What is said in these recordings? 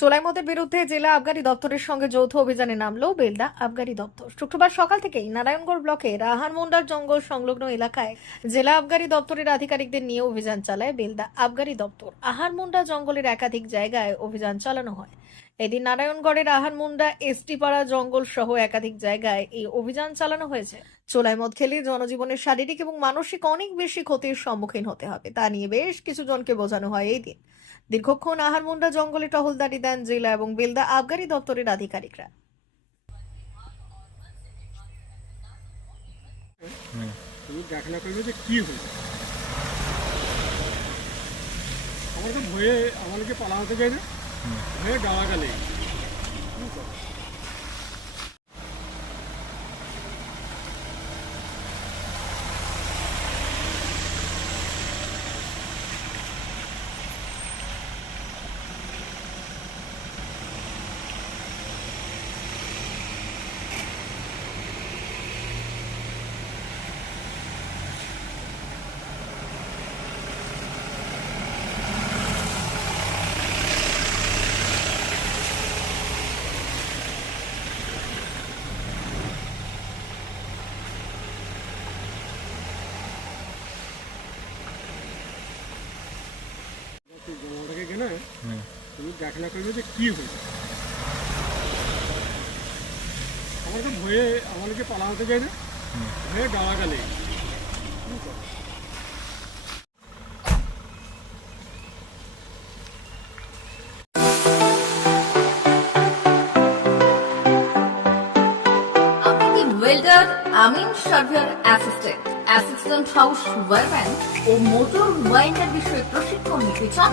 চোলাইমদের বিরুদ্ধে জেলা আবগারি দপ্তরের সঙ্গে যৌথ অভিযানে নামলো বেলদা আবগারি দপ্তর। শুক্রবার সকাল থেকেই নারায়ণগড় ব্লকে রাহারমুন্ডার জঙ্গল সংলগ্ন এলাকায় জেলা আবগারি দপ্তরের আধিকারিকদের নিয়ে অভিযান চালায় বেলদা আবগারি দপ্তর। আহারমুন্ডা জঙ্গলের একাধিক জায়গায় অভিযান চালানো হয়। এদিন নারায়ণগড়ের আহারমুন্ডা এসটিপাড়া জঙ্গল সহ একাধিক জায়গায় এই অভিযান চালানো হয়েছে। চোলাই মদ খেলে জনজীবনের শারীরিক এবং মানসিক অনেক বেশি ক্ষতির সম্মুখীন হতে হবে। তা নিয়ে বেশ কিছু জনকে বোঝানো হয় এই দিন। দীর্ঘক্ষণ আহারমুন্ডা জঙ্গলে টহলদারি দেন জেলা এবং বেলদা আবগারি দপ্তরের আধিকারিকরা। আমার তো ভয়ে আমাদেরকে পালাতে যায় না। हम्म। मैं गाँव का ले গেলে তুমি দেখা করবে যে কী হয়েছে আমার তো ভয়ে আমাদেরকে পালাতে যায় না। ভয়ে ওয়েল্ডার আমিন surveyor assistant assistant house wireman ও মোটর ওয়াইন্ডার বিষয়ে প্রশিক্ষণ নিতে চান?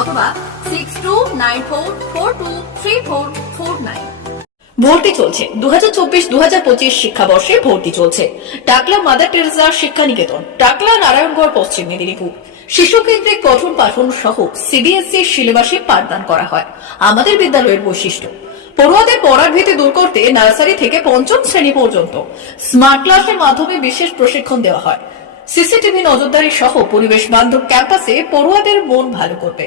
অথবা six two nine four four two three four four nine ভর্তি চলছে। দু হাজার চব্বিশ দু হাজার পঁচিশ শিক্ষাবর্ষে ভর্তি চলছে। টাকলা মাদার টেরেসা শিক্ষা নিকেতন টাকলা নারায়ণগড়, পশ্চিম মেদিনীপুর। শিশু কেন্দ্রিক পঠন পাঠন সহ সিবিএসসি সিলেবাসে পাঠদান করা হয়। আমাদের বিদ্যালয়ের বৈশিষ্ট্য, পড়ুয়াদের পড়ার ভীতি দূর করতে নার্সারি থেকে পঞ্চম শ্রেণি পর্যন্ত স্মার্ট ক্লাসের মাধ্যমে বিশেষ প্রশিক্ষণ দেওয়া হয়। সিসিটিভি নজরদারি সহ পরিবেশ বান্ধব ক্যাম্পাসে পড়ুয়াদের মন ভালো করবে।